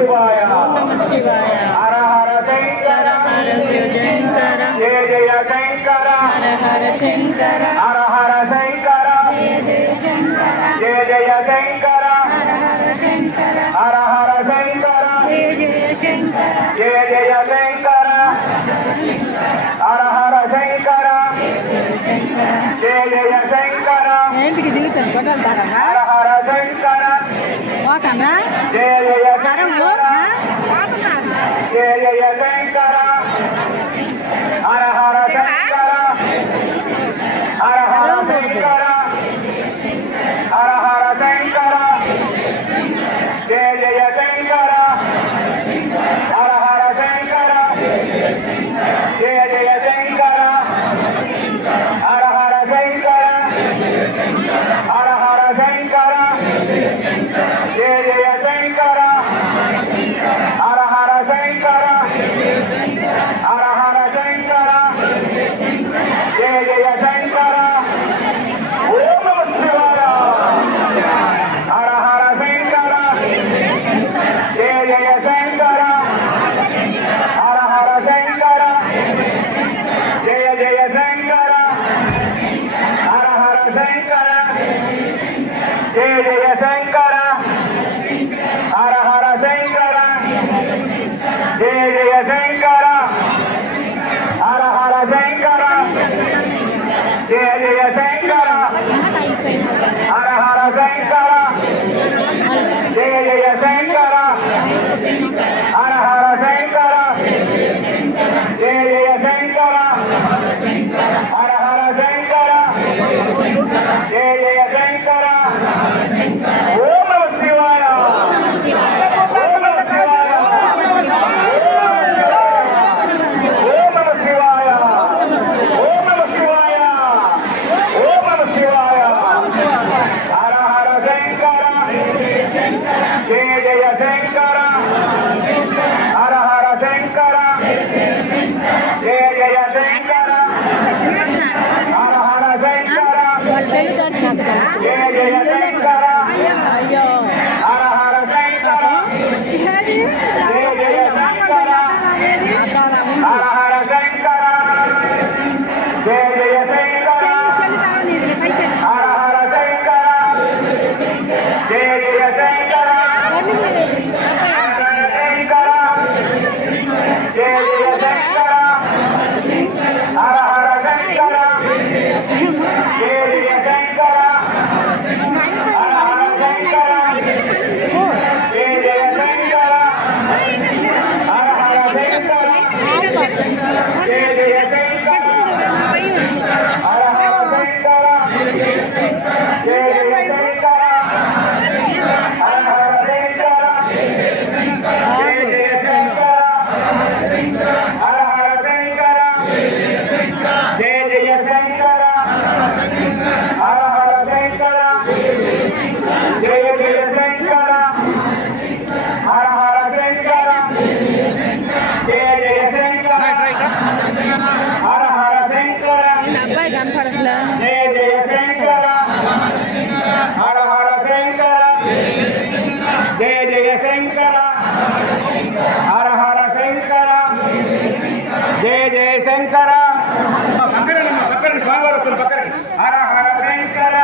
శివాయ హర హర శంకర జయ జయ శంకర హర శంకర జయ జయ శంకర హర హర శంకర జయ జయ శంకర హర హర శంకర జయ జయ శంకర ఏంటికి దిగుతాను కొట్టాలి హర హర శంకర పోతానా జయ జయ శంకర జయ జయ శంకర హర హర శంకర హర హర శంకర హర హర శంకర జయ జయ శంకర హర హర శంకర జయ జయ శంకర హర హర శంకర హర హర శంకర జయ జయ శంకర హర హర శంకర హర హర శంకర జయ జయ శంకర ఓం నమః శివాయ హర హర శంకర జయ జయ శంకర హర హర శంకర జయ జయ శంకర హర హర శంకర జయ జయ శంకర హర హర శంకర జయ జయ శంకర హర హర శంకర జయ జయ శంకర హర హర శంకర జయ జయ శంకర హర హర శంకర జయ జయ శంకర హర హర శంకర జయ జయ శంకర ఓం నమః శివాయ ఓం నమః శివాయ ఓం నమః శివాయ ఓం నమః శివాయ ఓం నమః శివాయ హర హర శంకర జయ జయ శంకర హర హర శంకర జయ జయ శంకర హర హర శంకర చెల్లి దర్శించా జయ జయ శంకర అయ్యో హర హర శంకర జయ జయ శంకర హర హర శంకర జయ జయ శంకర హర హర శంకర జయ జయ శంకర హర హర శంకర జయ జయ శంకర హర హర శంకర జయ జయ శంకర హర హర శంకర జయ జయ శంకర హర హర శంకర జయ జయ శంకర హర హర శంకర జయ జయ శంకర హర హర శంకర జయ జయ శంకర హర హర శంకర జయ జయ శంకర హర హర శంకర జయ జయ శంకర హర హర శంకర జయ జయ శంకర హర హర శంకర అబ్బాయి కనపడట్లే జయ జయ శంకర హర హర శంకర జయ జయ శంకర హర హర శంకర జయ జయ శంకర పక్కన స్వామివారు వస్తారు పక్కన హర హర శంకర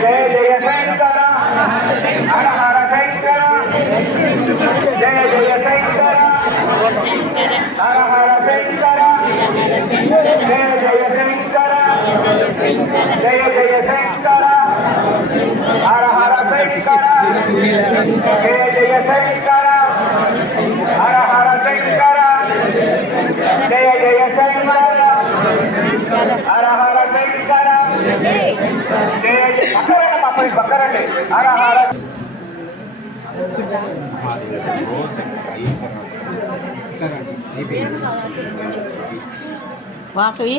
జయ జయ శంకర హర హర శంకర జయ జయ శంకర హర హర శంకర జయ జయ శంకర జయ జయ శంకర హర హర శంకర జయ జయ శంకర హర హర శంకర జయ జయ శంకర హర హర శంకర జయ జయ పక్కరండి హర హర వాసవి